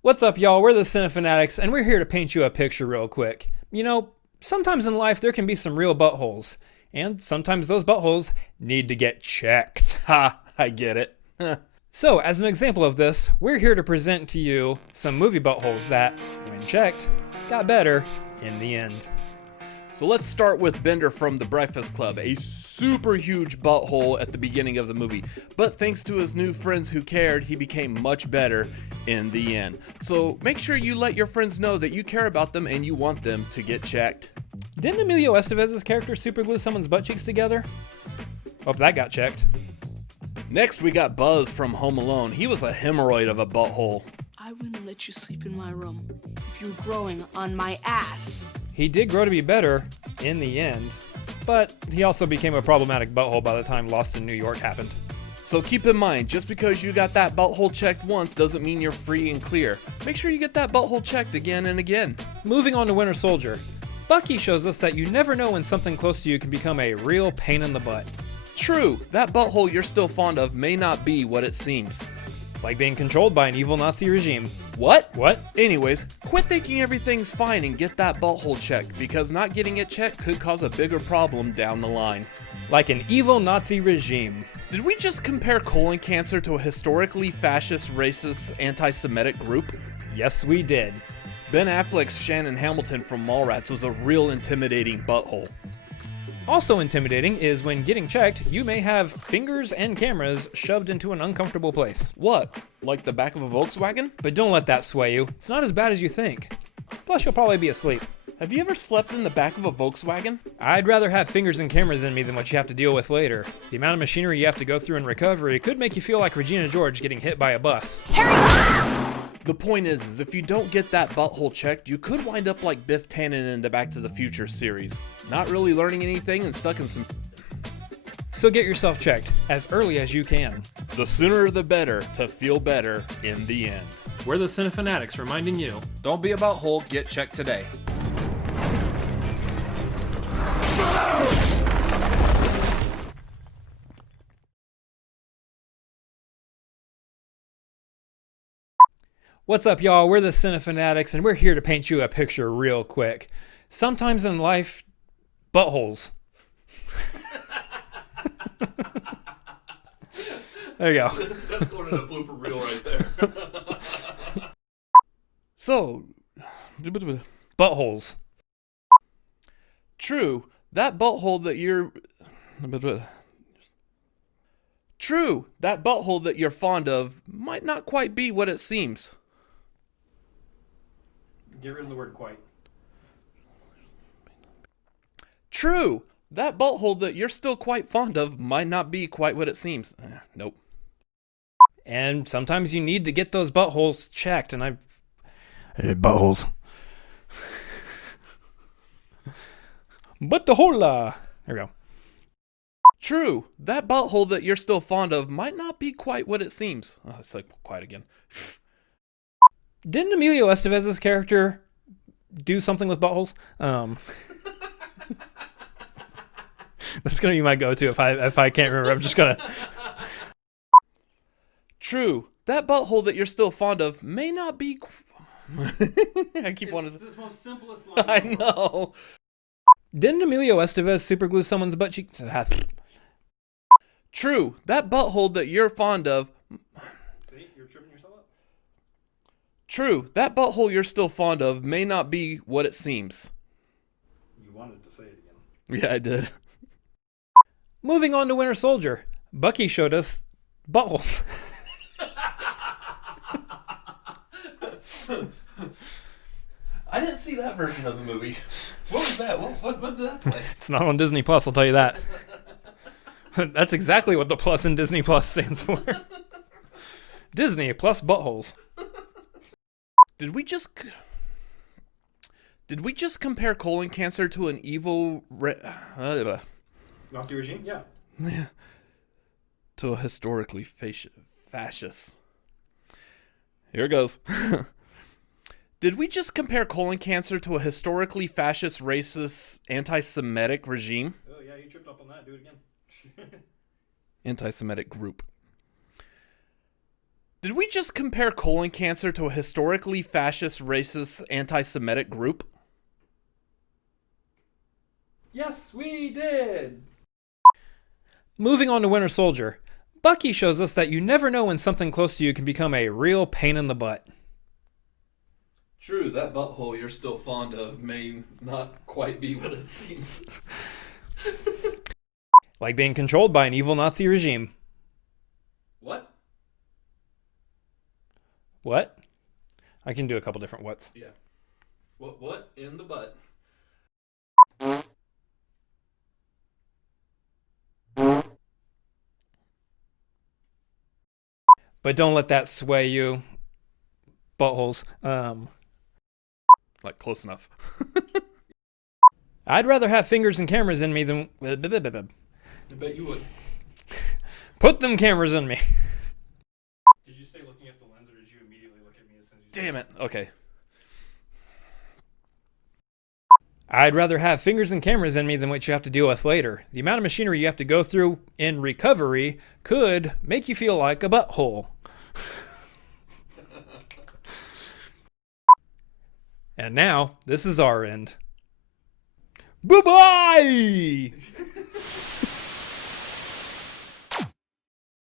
What's up, y'all? We're the Cinefanatics, and we're here to paint you a picture real quick. You know, sometimes in life there can be some real buttholes, and sometimes those buttholes need to get checked. Ha, I get it. So, as an example of this, we're here to present to you some movie buttholes that, when checked, got better in the end. So let's start with Bender from The Breakfast Club, a super huge butthole at the beginning of the movie. But thanks to his new friends who cared, he became much better in the end. So make sure you let your friends know that you care about them and you want them to get checked. Didn't Emilio Estevez's character superglue someone's butt cheeks together? Hope that got checked. Next we got Buzz from Home Alone. He was a hemorrhoid of a butthole. I wouldn't let you sleep in my room if you were growing on my ass. He did grow to be better in the end, but he also became a problematic butthole by the time Lost in New York happened. So keep in mind, just because you got that butthole checked once doesn't mean you're free and clear. Make sure you get that butthole checked again and again. Moving on to Winter Soldier, Bucky shows us that you never know when something close to you can become a real pain in the butt. True, that butthole you're still fond of may not be what it seems. Like being controlled by an evil Nazi regime. What? What? Anyways, quit thinking everything's fine and get that butthole checked, because not getting it checked could cause a bigger problem down the line. Like an evil Nazi regime. Did we just compare colon cancer to a historically fascist, racist, anti-Semitic group? Yes, we did. Ben Affleck's Shannon Hamilton from Mallrats was a real intimidating butthole. Also intimidating is when getting checked, you may have fingers and cameras shoved into an uncomfortable place. What? Like the back of a Volkswagen? But don't let that sway you. It's not as bad as you think. Plus, you'll probably be asleep. Have you ever slept in the back of a Volkswagen? I'd rather have fingers and cameras in me than what you have to deal with later. The amount of machinery you have to go through in recovery could make you feel like Regina George getting hit by a bus. The point is if you don't get that butthole checked, you could wind up like Biff Tannen in the Back to the Future series. Not really learning anything and stuck in some... So get yourself checked as early as you can. The sooner the better to feel better in the end. We're the Cinefanatics reminding you. Don't be a butthole, get checked today. What's up, y'all? We're the Cinefanatics, and we're here to paint you a picture real quick. Sometimes in life, buttholes. There you go. That's going in a blooper reel right there. So, Buttholes. true, that butthole that you're... True, that butthole that you're fond of might not quite be what it seems. Get rid of the word quite. True, that butthole that you're still quite fond of might not be quite what it seems. Nope. And sometimes you need to get those buttholes checked, and I hate buttholes. Butthole. There we go. True, that butthole that you're still fond of might not be quite what it seems. Oh, it's like quiet again. Didn't Emilio Estevez's character do something with buttholes? That's gonna be my go-to if I can't remember. I'm just gonna. True, that butthole that you're still fond of may not be. I keep wanting to. This most simplest line. I know. Didn't Emilio Estevez superglue someone's butt cheek? True, that butthole that you're fond of. See, you're tripping yourself up. True, that butthole you're still fond of may not be what it seems. You wanted to say it again. Yeah, I did. Moving on to Winter Soldier, Bucky showed us buttholes. I didn't see that version of the movie. What was that? What did that play? It's not on Disney Plus, I'll tell you that. That's exactly what the plus in Disney Plus stands for. Disney plus buttholes. Did we just compare colon cancer to an evil Nazi regime? Yeah. to a historically fascist? Here it goes. Did we just compare colon cancer to a historically fascist, racist, anti-Semitic regime? Oh yeah, you tripped up on that. Do it again. Anti-Semitic group. Did we just compare colon cancer to a historically fascist, racist, anti-Semitic group? Yes, we did. Moving on to Winter Soldier, Bucky shows us that you never know when something close to you can become a real pain in the butt. True, that butthole you're still fond of may not quite be what it seems. Like being controlled by an evil Nazi regime. What? What? I can do a couple different whats. Yeah. What in the butt? But don't let that sway you. Buttholes. Like, close enough. I'd rather have fingers and cameras in me than... I bet you would. Put them cameras in me. Did you stay looking at the lens, or did you immediately look at me as soon as you Damn it. Okay. I'd rather have fingers and cameras in me than what you have to deal with later. The amount of machinery you have to go through in recovery could make you feel like a butthole. And now, this is our end. Bye-bye!